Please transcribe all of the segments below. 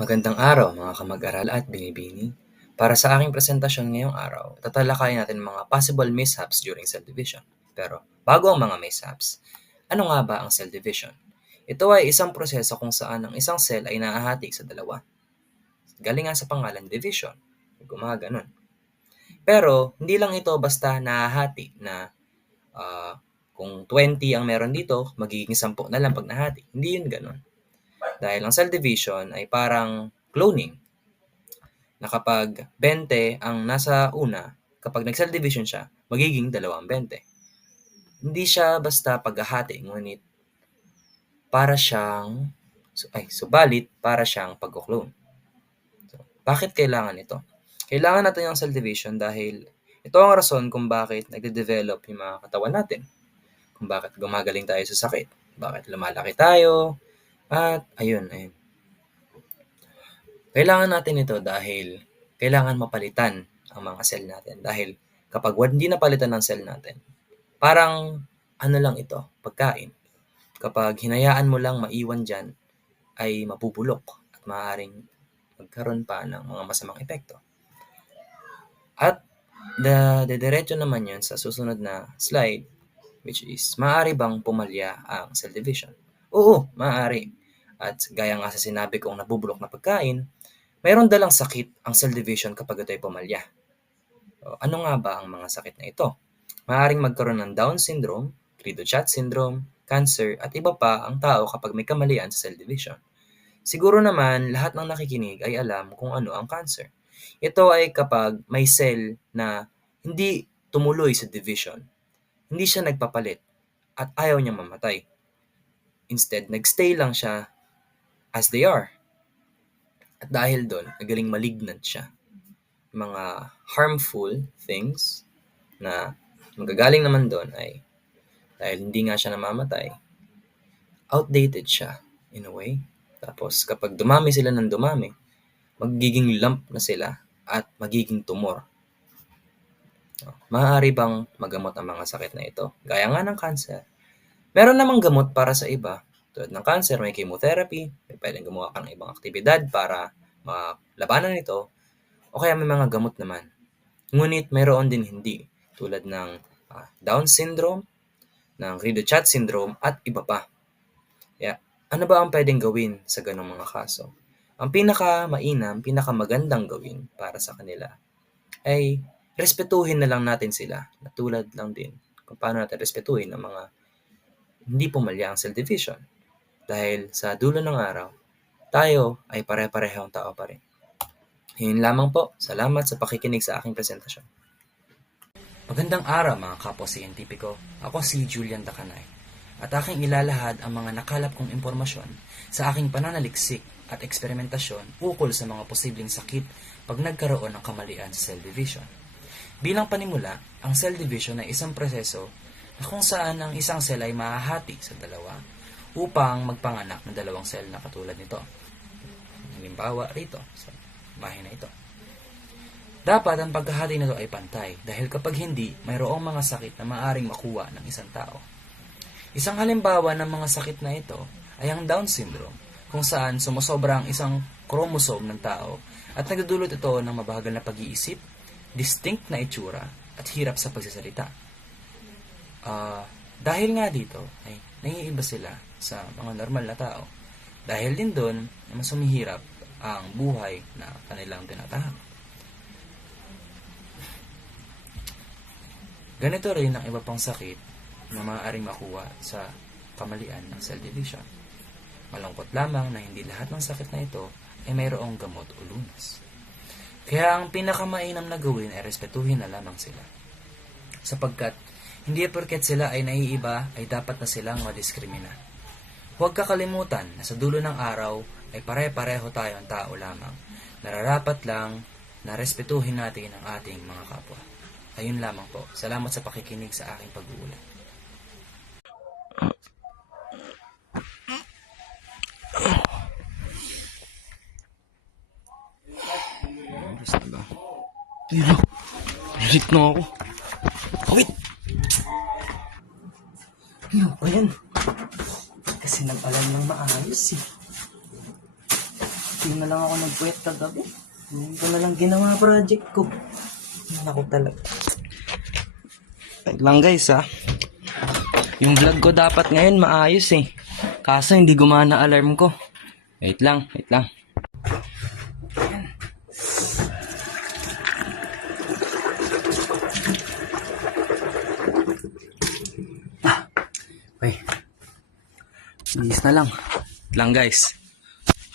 Magandang araw mga kamag-aral at binibini. Para sa aking presentasyon ngayong araw, tatalakayin natin mga possible mishaps during cell division. Pero bago ang mga mishaps, ano nga ba ang cell division? Ito ay isang proseso kung saan ang isang cell ay nahahati sa dalawa. Galing nga sa pangalan division, gumaganon. Pero hindi lang ito basta nahahati na kung 20 ang meron dito, magiging 10 na lang pag nahati. Hindi yun ganon. Dahil ang cell division ay parang cloning na kapag 20 ang nasa una, kapag nag-cell division siya, magiging 20. Hindi siya basta paghahati, ngunit subalit para siyang pagko-clone. So, bakit kailangan ito? Kailangan natin yung cell division dahil ito ang rason kung bakit nagde-develop yung mga katawan natin. Kung bakit gumagaling tayo sa sakit. Bakit lumalaki tayo. At ayun. Kailangan natin ito dahil kailangan mapalitan ang mga cell natin. Dahil kapag hindi napalitan ng cell natin, parang ano lang ito, pagkain. Kapag hinayaan mo lang maiwan dyan, ay mabubulok at maaaring magkaroon pa ng mga masamang epekto. At dediretso naman yun sa susunod na slide, which is, maaari bang pumalya ang cell division? Oo, maaari. At gaya nga sa sinabi kong nabubulok na pagkain, mayroon dalang sakit ang cell division kapag ito ay pumalya. Ano nga ba ang mga sakit na ito? Maaaring magkaroon ng Down syndrome, Cri-du-Chat syndrome, cancer, at iba pa ang tao kapag may kamalian sa cell division. Siguro naman lahat ng nakikinig ay alam kung ano ang cancer. Ito ay kapag may cell na hindi tumuloy sa division, hindi siya nagpapalit, at ayaw niyang mamatay. Instead, nagstay lang siya as they are. At dahil doon, nagaling malignant siya. Mga harmful things na magagaling naman doon ay dahil hindi nga siya namamatay, outdated siya in a way. Tapos kapag dumami sila ng dumami, magiging lump na sila at magiging tumor. Maaari bang magamot ang mga sakit na ito? Gaya nga ng cancer. Meron namang gamot para sa iba. Tulad ng cancer, may chemotherapy, may pwedeng gumawa ka ng ibang aktibidad para malabanan ito, o kaya may mga gamot naman. Ngunit mayroon din hindi, tulad ng Down syndrome, ng Cri-du-Chat syndrome, at iba pa. Ano ba ang pwedeng gawin sa ganong mga kaso? Ang pinakamagandang gawin para sa kanila ay respetuhin na lang natin sila, na tulad lang din kung paano natin respetuhin ang mga hindi pumalya ang cell division. Dahil sa dulo ng araw, tayo ay pare-parehong tao pa rin. Yun lamang po. Salamat sa pakikinig sa aking presentasyon. Magandang araw mga kapwa-siyentipiko. Ako si Julian Dacanay at aking ilalahad ang mga nakalap kong impormasyon sa aking pananaliksik at eksperimentasyon ukol sa mga posibleng sakit pag nagkaroon ng kamalian sa cell division. Bilang panimula, ang cell division ay isang proseso na kung saan ang isang cell ay mahahati sa dalawa upang magpanganak ng dalawang cell na katulad nito. Halimbawa rito sa bahay na ito. Dapat ang pagkahati nito ay pantay dahil kapag hindi, mayroong mga sakit na maaaring makuha ng isang tao. Isang halimbawa ng mga sakit na ito ay ang Down syndrome, kung saan sumusobra ang isang chromosome ng tao at nagdudulot ito ng mabagal na pag-iisip, distinct na itsura, at hirap sa pagsasalita. Dahil nga dito, ay naiiba sila sa mga normal na tao. Dahil din doon, mas sumihirap ang buhay na kanilang tinatahak. Ganito rin ang iba pang sakit na maaaring makuha sa kamalian ng cell division. Malungkot lamang na hindi lahat ng sakit na ito ay mayroong gamot o lunas. Kaya ang pinakamainam na gawin ay respetuhin na lamang sila. Sapagkat hindi porket sila ay naiiba ay dapat na silang madiskrimina. Huwag kakalimutan na sa dulo ng araw ay pare-pareho tayong tao lamang. Nararapat lang na respetuhin natin ang ating mga kapwa. Ayun lamang po. Salamat sa pakikinig sa aking pag-uulat. Oras na ba? Tira! Pilit na ako. Kawit! Ano ba yan? Kasi nag-alam ng maayos eh. Hindi na lang ako nagpuwet kagabi. Hindi ko na lang ginawa project ko. Naku talaga. Wait lang guys ha. Yung vlog ko dapat ngayon maayos eh. Kaso hindi gumana alarm ko. Wait lang. Okay. Bilis na lang. Wait lang guys.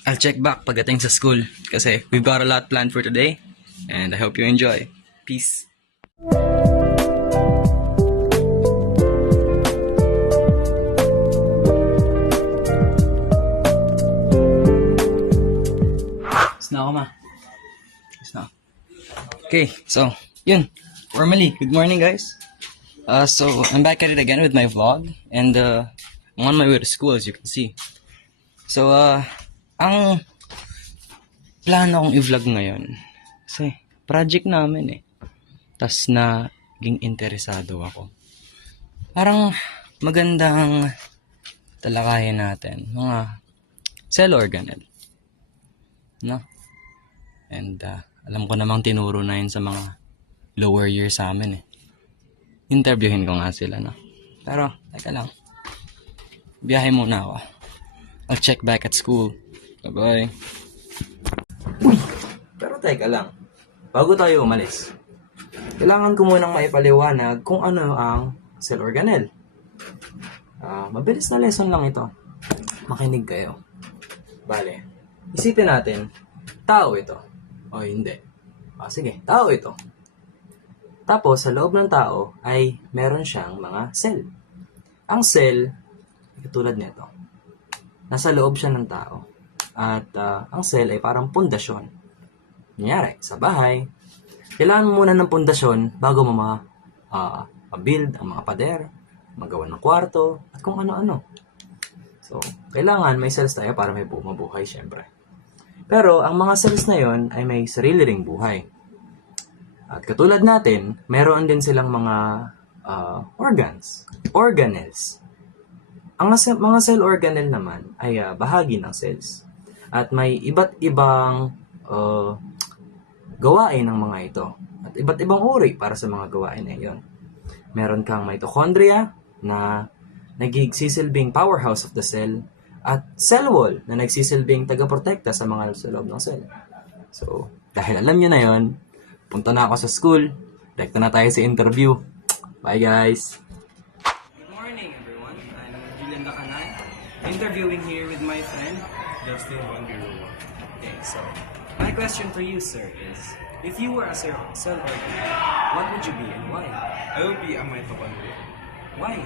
I'll check back pagdating sa school kasi we've got a lot planned for today and I hope you enjoy. Peace. Tapos na ako ma. Tapos na. Okay, so yun. Formally, good morning guys. So I'm back at it again with my vlog and I'm on my way to school as you can see. So ang plano kong i-vlog ngayon kasi project namin eh. Tas naging interesado ako. Parang magandang talakayin natin mga cell organelle. No? And alam ko namang tinuro na yun sa mga lower years sa amin eh. Interviewin ko nga sila, no? Pero, teka lang. Biyahe muna ako. I'll check back at school. Bye-bye. Uy! Pero teka lang. Bago tayo umalis, kailangan ko munang maipaliwanag kung ano ang cell organelle. Mabilis na lesson lang ito. Makinig kayo. Bale, isipin natin, tao ito. O hindi. Sige, tao ito. Tapos, sa loob ng tao ay meron siyang mga cell. Ang cell, katulad nito, nasa loob siya ng tao. At ang cell ay parang pundasyon. Kunyari, sa bahay, kailangan mo muna ng pundasyon bago mo ma-build ang mga pader, magawa ng kwarto, at kung ano-ano. So, kailangan may cells tayo para may mabuhay, syempre. Pero, ang mga cells na yon ay may sarili ring buhay. At katulad natin, meron din silang mga organelles. Ang mga cell organelle naman ay bahagi ng cells. At may iba't ibang gawain ng mga ito. At iba't ibang uri para sa mga gawain na iyon. Meron kang mitochondria na nagsisilbing powerhouse of the cell at cell wall na nagsisilbing tagaprotekta sa mga sa loob ng cell. So, dahil alam nyo na yon, punta na ako sa school. Direkta na tayo sa interview. Bye guys! Good morning everyone. I'm Julian Dacanay. Interviewing here with my friend Justin Van Biruwa. Okay, so my question for you, sir, is if you were a cell organelle, what would you be and why? I will be a mitochondria Why?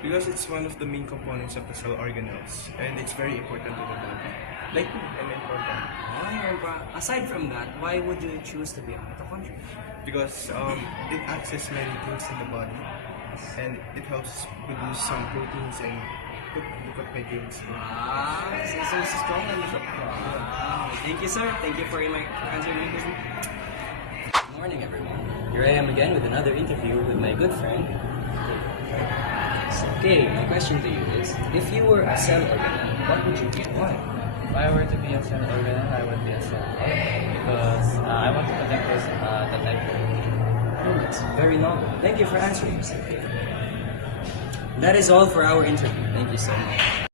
because it's one of the main components of the cell organelles and it's very important to the body. Like me, I'm important Aside from that, why would you choose to be a mitochondria? because it accesses many things in the body and it helps produce some proteins and look at my gains. So strong and thank you, sir. Thank you for answering my question. Good morning, everyone. Here I am again with another interview with my good friend. Okay, my question to you is, if you were a cell organelle, what would you be and why? If I were to be a cell organelle, I would be a cell because I want to protect those that I Oh, that's very noble. Thank you for answering, Mr. That is all for our interview. Thank you so much.